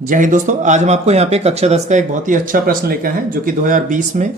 जय हिंद दोस्तों। आज हम आपको यहाँ पे कक्षा 10 का एक बहुत ही अच्छा प्रश्न लेकर हैं जो कि 2020 में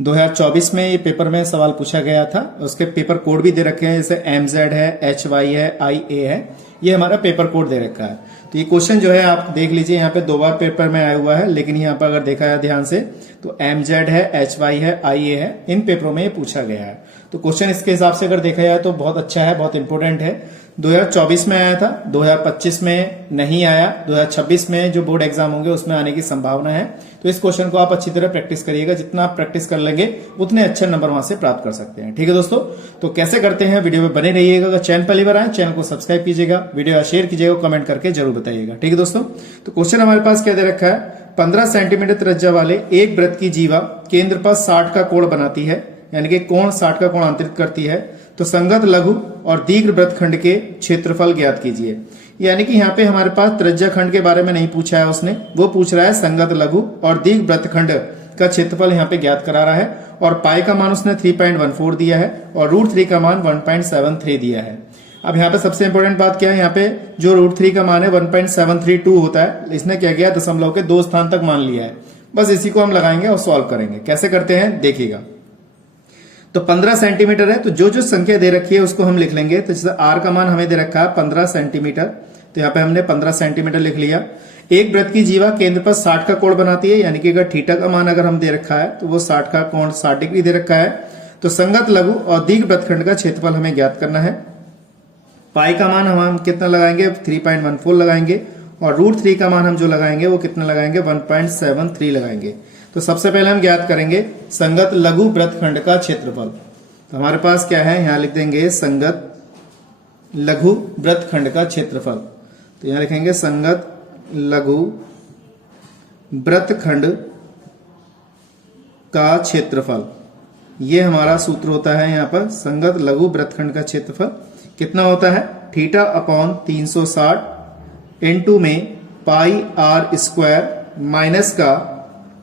2024 में ये पेपर में सवाल पूछा गया था। उसके पेपर कोड भी दे रखे हैं, जैसे MZ है, HY है, IA है। ये हमारा पेपर कोड दे रखा है। तो ये क्वेश्चन जो है आप देख लीजिए, यहाँ पे 2 बार पेपर में आया हुआ है, लेकिन यहाँ पर अगर देखा है ध्यान से तो MZ है, HY है, IA है, इन पेपरों में ये पूछा गया है। तो क्वेश्चन इसके हिसाब से अगर देखा जाए तो बहुत अच्छा है, बहुत इंपोर्टेंट है। 2024 में आया था, 2025 में नहीं आया, 2026 में जो बोर्ड एग्जाम होंगे उसमें आने की संभावना है। तो इस क्वेश्चन को आप अच्छी तरह प्रैक्टिस करिएगा, जितना आप प्रैक्टिस कर लेंगे उतने अच्छे नंबर वहां से प्राप्त कर सकते हैं। ठीक है दोस्तों, तो कैसे करते हैं वीडियो में बने रहिएगा। अगर चैनल पहली बार आए चैनल को सब्सक्राइब कीजिएगा, वीडियो शेयर कीजिएगा, कमेंट करके जरूर बताइएगा। ठीक है दोस्तों, तो क्वेश्चन हमारे पास क्या दे रखा है, 15 सेंटीमीटर त्रिज्या वाले एक वृत्त की जीवा केंद्र पर 60 का कोण बनाती है, यानी कि कोण 60 का कोण अंतरित करती है, तो संगत लघु और दीर्घ वृत्तखंड के क्षेत्रफल ज्ञात कीजिए। यानी कि यहाँ पे हमारे पास त्रिज्या खंड के बारे में नहीं पूछा है उसने, वो पूछ रहा है संगत लघु और दीर्घ वृत्तखंड का क्षेत्रफल यहाँ पे ज्ञात करा रहा है। और पाई का मान उसने 3.14 दिया है और √3 का मान 1.73 दिया है। अब यहाँ पे सबसे इंपॉर्टेंट बात क्या है, यहाँ पे जो √3 का मान है 1.732 होता है, इसने क्या किया, दशमलव के 2 स्थान तक मान लिया है। बस इसी को हम लगाएंगे और सॉल्व करेंगे। कैसे करते हैं देखिएगा। तो 15 सेंटीमीटर है, तो जो जो संख्या दे रखी है उसको हम लिख लेंगे। तो जैसे R का मान हमें दे रखा है 15 सेंटीमीटर, तो यहाँ पे हमने 15 सेंटीमीटर लिख लिया। एक वृत्त की जीवा केंद्र पर 60 का कोण बनाती है, यानी कि अगर थीटा का मान अगर हम दे रखा है तो वो 60 का कोण 60 डिग्री दे रखा है। तो संगत लघु और दीर्घ वृत्तखंड का क्षेत्रफल हमें ज्ञात करना है। पाई का मान हम कितना लगाएंगे, 3.14 लगाएंगे, और √3 का मान हम जो लगाएंगे वो कितना लगाएंगे, 1.73 लगाएंगे। तो सबसे पहले हम ज्ञात करेंगे संगत लघु वृत्तखंड का क्षेत्रफल। तो हमारे पास क्या है, यहां लिख देंगे संगत लघु वृत्तखंड का क्षेत्रफल। तो यहां लिखेंगे संगत लघु वृत्तखंड का क्षेत्रफल। ये हमारा सूत्र होता है यहाँ पर, संगत लघु वृत्तखंड का क्षेत्रफल कितना होता है, θ/360 इनटू में पाई r स्क्वायर माइनस का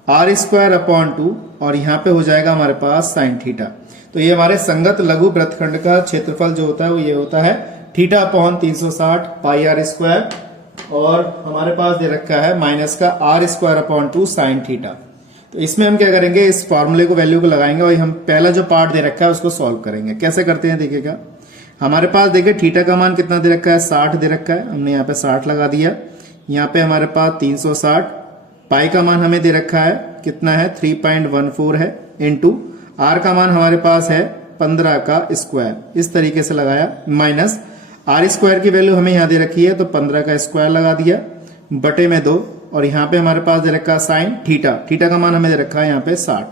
r²/2, और यहां पे हो जाएगा हमारे पास sin थीटा। तो ये हमारे संगत लघु वृत्तखंड का क्षेत्रफल जो होता है वो ये होता है θ/360 पाई r², और हमारे पास दे रखा है माइनस का r²/2 sin थीटा। तो इसमें हम क्या करेंगे, इस फॉर्मूले को वैल्यू को लगाएंगे और हम पहला जो पार्ट दे रखा है उसको सॉल्व करेंगे। कैसे करते हैं देखिएगा। हमारे पास देखिए थीटा का मान कितना दे रखा है, 60 दे रखा है, हमने यहाँ पे 60 लगा दिया। यहाँ पे हमारे पास 360, पाई का मान हमें दे रखा है कितना है, 3.14 है, इनटू आर का मान हमारे पास है 15 का स्क्वायर, इस तरीके से लगाया, माइनस r² की वैल्यू हमें यहाँ दे रखी है तो 15 का स्क्वायर लगा दिया, बटे में 2, और यहाँ पे हमारे पास दे रखा है साइन थीटा का मान हमें दे रखा है यहाँ पे 60।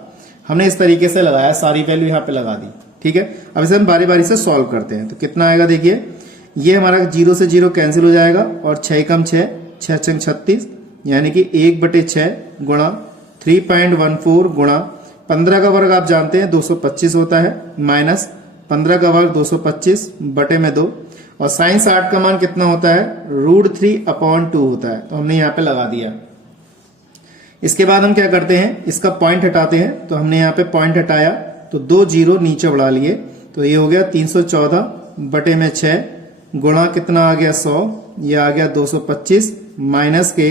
हमने इस तरीके से लगाया, सारी वैल्यू यहाँ पे लगा दी। ठीक है, अब इसे हम बारी बारी से सॉल्व करते हैं। तो कितना आएगा देखिए, ये हमारा 0 से 0 कैंसिल हो जाएगा, और 6 कम 6, 6 छंग 36, यानी कि 1/6 गुणा 3.14 गुणा 15 का वर्ग आप जानते हैं 225 होता है, माइनस 15 का वर्ग 225 बटे में 2, और साइन 60 का मान कितना होता है, √3/2 होता है। तो हमने यहाँ पे लगा दिया। इसके बाद हम क्या करते हैं, इसका पॉइंट हटाते हैं। तो हमने यहाँ पे पॉइंट हटाया तो 2 0 नीचे बढ़ा लिए, तो ये हो गया 314 बटे में 6 गुणा कितना आ गया 100, ये आ गया 225, माइनस के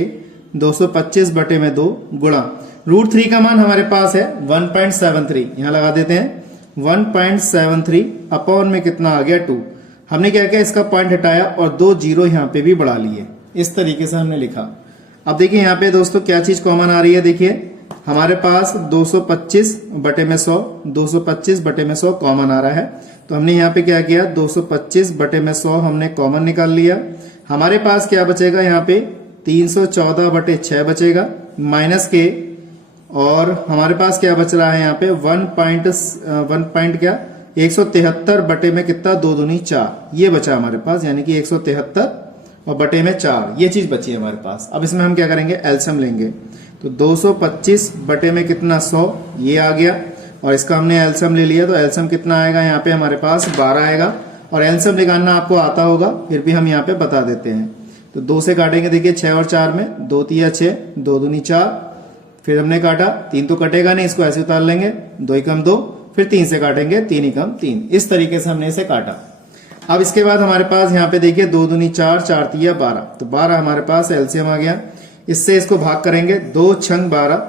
225 बटे में 2 गुणा √3 का मान हमारे पास है 1.73, यहां लगा देते हैं 1.73 अपॉन में कितना आ गया 2। हमने क्या किया, इसका पॉइंट हटाया और 2 0 यहाँ पे भी बढ़ा लिए, इस तरीके से हमने लिखा। अब देखिए यहाँ पे दोस्तों क्या चीज कॉमन आ रही है, देखिए हमारे पास 225 बटे में 100, 225 बटे में 100 कॉमन आ रहा है। तो हमने यहाँ पे क्या किया, 225 बटे में 100 हमने कॉमन निकाल लिया। हमारे पास क्या बचेगा यहाँ पे, 314 बटे 6 बचेगा, माइनस के, और हमारे पास क्या बच रहा है यहाँ पे 173 बटे में कितना, 2 दूनी 4, ये बचा हमारे पास, यानी कि 173 और बटे में 4, ये चीज बची है हमारे पास। अब इसमें हम क्या करेंगे, एलसीएम लेंगे। तो 225 बटे में कितना 100, ये आ गया, और इसका हमने एलसीएम ले लिया। तो एलसीएम कितना आएगा यहाँ पे हमारे पास 12 आएगा, और एलसीएम निकालना आपको आता होगा, फिर भी हम यहाँ पे बता देते हैं। तो 2 से काटेंगे, देखिए 6 और 4 में 2 3 6, 2 दूनी 4, फिर हमने काटा, 3 तो कटेगा नहीं, इसको ऐसे उतार लेंगे, 2 कम 2, फिर 3 से काटेंगे, 3 कम 3, इस तरीके से हमने इसे काटा। अब इसके बाद हमारे पास यहाँ पे देखिए 2 दूनी 4, 4 3 12, तो 12 हमारे पास एलसीएम आ गया। इससे इसको भाग करेंगे, 2 छंग 12,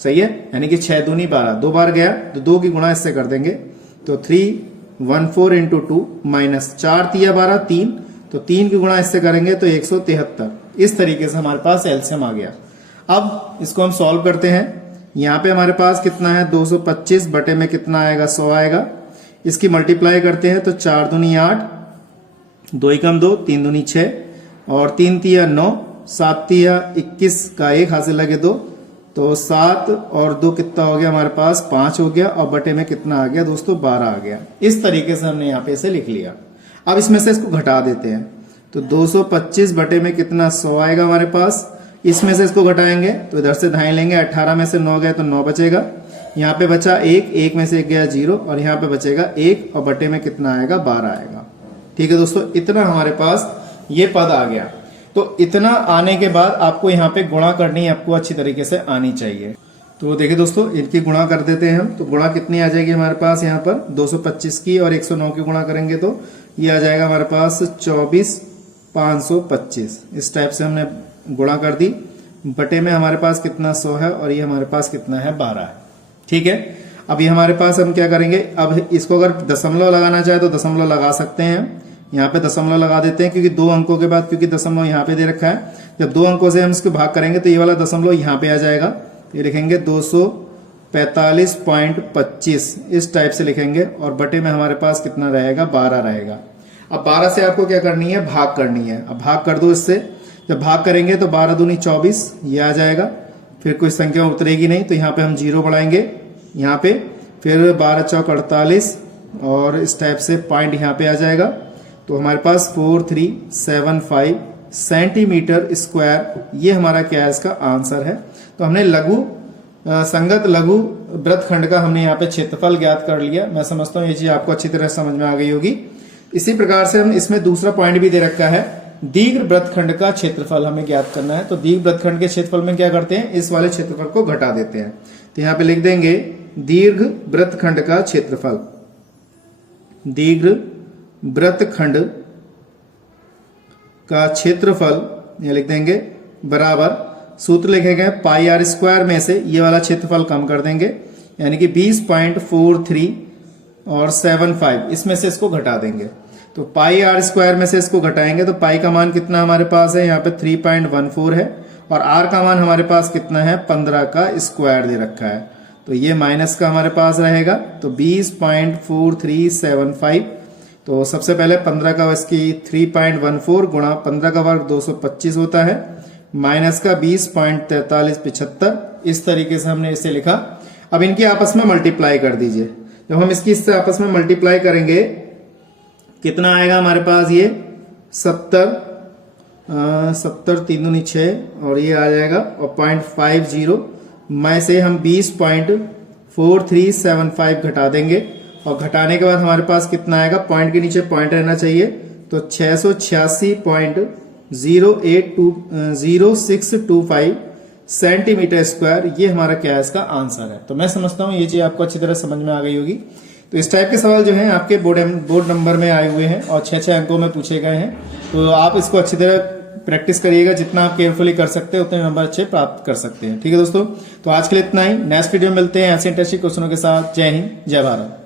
सही है, यानी कि 6 दूनी 12, 2 बार गया तो 2 की गुणा इससे कर देंगे, तो 314 इंटू 2 माइनस 4 तिया 12 3, तो 3 की गुणा इससे करेंगे तो 173। इस तरीके से हमारे पास एलसीएम आ गया। अब इसको हम सॉल्व करते हैं। यहाँ पे हमारे पास कितना है, 225 बटे में कितना आएगा, 100 आएगा। इसकी मल्टीप्लाई करते हैं तो 4 दूनी 8, 2 एकम 2, 3 दूनी 6 और 3 तिया 9, 7 तिया 21 का 1 हाथ से लगे 2, तो 7 और 2 कितना हो गया हमारे पास, 5 हो गया और बटे में कितना आ गया दोस्तों, 12 आ गया। इस तरीके से हमने यहाँ पे इसे लिख लिया। अब इसमें से इसको घटा देते हैं, तो 225 बटे में कितना, 100 आएगा हमारे पास। इसमें से इसको घटाएंगे तो इधर से ढाई लेंगे, 18 में से 9 गए तो 9 बचेगा। यहाँ पे बचा 1, 1 में से 1 गया 0 और यहाँ पे बचेगा 1 और बटे में कितना आएगा, 12 आएगा। ठीक है दोस्तों, इतना हमारे पास ये पद आ गया। तो इतना आने के बाद आपको यहाँ पे गुणा करनी आपको अच्छी तरीके से आनी चाहिए। तो देखिए दोस्तों, इनकी गुणा कर देते हैं हम। तो गुणा कितनी आ जाएगी हमारे पास, यहाँ पर 225 की और 109 की गुणा करेंगे तो ये आ जाएगा हमारे पास 24,525। इस टाइप से हमने गुणा कर दी। बटे में हमारे पास कितना, 100 है और ये हमारे पास कितना है, 12 है। ठीक है, अब ये हमारे पास हम क्या करेंगे, अब इसको अगर दशमलव लगाना चाहे तो दशमलव लगा सकते हैं। यहाँ पे दशमलव लगा देते हैं, क्योंकि 2 अंकों के बाद, क्योंकि दशमलव यहाँ पे दे रखा है, जब 2 अंकों से हम इसको भाग करेंगे तो ये वाला दशमलव यहाँ पे आ जाएगा। ये लिखेंगे 245.25, इस टाइप से लिखेंगे और बटे में हमारे पास कितना रहेगा, 12 रहेगा। अब 12 से आपको क्या करनी है, भाग करनी है। अब भाग कर दो इससे, जब भाग करेंगे तो 12 दूनी 24 ये आ जाएगा। फिर कोई संख्या उतरेगी नहीं तो यहाँ पे हम 0 बढ़ाएंगे यहाँ पे, फिर 12 चौक 48 और इस टाइप से पॉइंट यहाँ पे आ जाएगा। तो हमारे पास 4375 सेंटीमीटर स्क्वायर, ये हमारा क्या है, इसका आंसर है। तो हमने संगत लघु वृत्तखंड का हमने यहाँ पे क्षेत्रफल ज्ञात कर लिया। मैं समझता हूँ ये चीज आपको अच्छी तरह समझ में आ गई होगी। इसी प्रकार से हम इसमें दूसरा पॉइंट भी दे रखा है, दीर्घ वृत्तखंड का क्षेत्रफल हमें ज्ञात करना है। तो दीर्घ वृत्तखंड के क्षेत्रफल में क्या करते हैं, इस वाले क्षेत्रफल को घटा देते हैं। तो यहाँ पे लिख देंगे दीर्घ वृत्तखंड का क्षेत्रफल, दीर्घ वृत्तखंड का क्षेत्रफल ये लिख देंगे बराबर, सूत्र लिखेंगे पाई आर स्क्वायर में से ये वाला क्षेत्रफल कम कर देंगे, यानी कि 20.43 और 75, इसमें से इसको घटा देंगे। तो पाई आर स्क्वायर में से इसको घटाएंगे तो पाई का मान कितना हमारे पास है, यहाँ पे 3.14 है और आर का मान हमारे पास कितना है, 15 का स्क्वायर दे रखा है। तो ये माइनस का हमारे पास रहेगा, तो 20.4375। तो सबसे पहले 15 का इसकी 3.14 गुणा 15 का वर्ग 225 होता है, माइनस का 20.4375। इस तरीके से हमने इसे लिखा। अब इनकी आपस में मल्टीप्लाई कर दीजिए। जब हम इसकी इससे आपस में मल्टीप्लाई करेंगे कितना आएगा हमारे पास, ये 70 3 दूनी 6 और ये आ जाएगा और 0.50 में से हम 20.4375 घटा देंगे और घटाने के बाद हमारे पास कितना आएगा, पॉइंट के नीचे पॉइंट रहना चाहिए, तो 686.0625 सेंटीमीटर स्क्वायर, ये हमारा क्या है, इसका आंसर है। तो मैं समझता हूँ ये चीज आपको अच्छी तरह समझ में आ गई होगी। तो इस टाइप के सवाल जो हैं आपके बोर्ड नंबर में आए हुए हैं और 6 अंकों में पूछे गए हैं। तो आप इसको अच्छी तरह प्रैक्टिस करिएगा, जितना आप केयरफुली कर सकते हैं उतने नंबर अच्छे प्राप्त कर सकते हैं। ठीक है दोस्तों, तो आज के लिए इतना ही। नेक्स्ट वीडियो में मिलते हैं ऐसे इंटरेस्टिंग क्वेश्चनों के साथ। जय हिंद, जय भारत।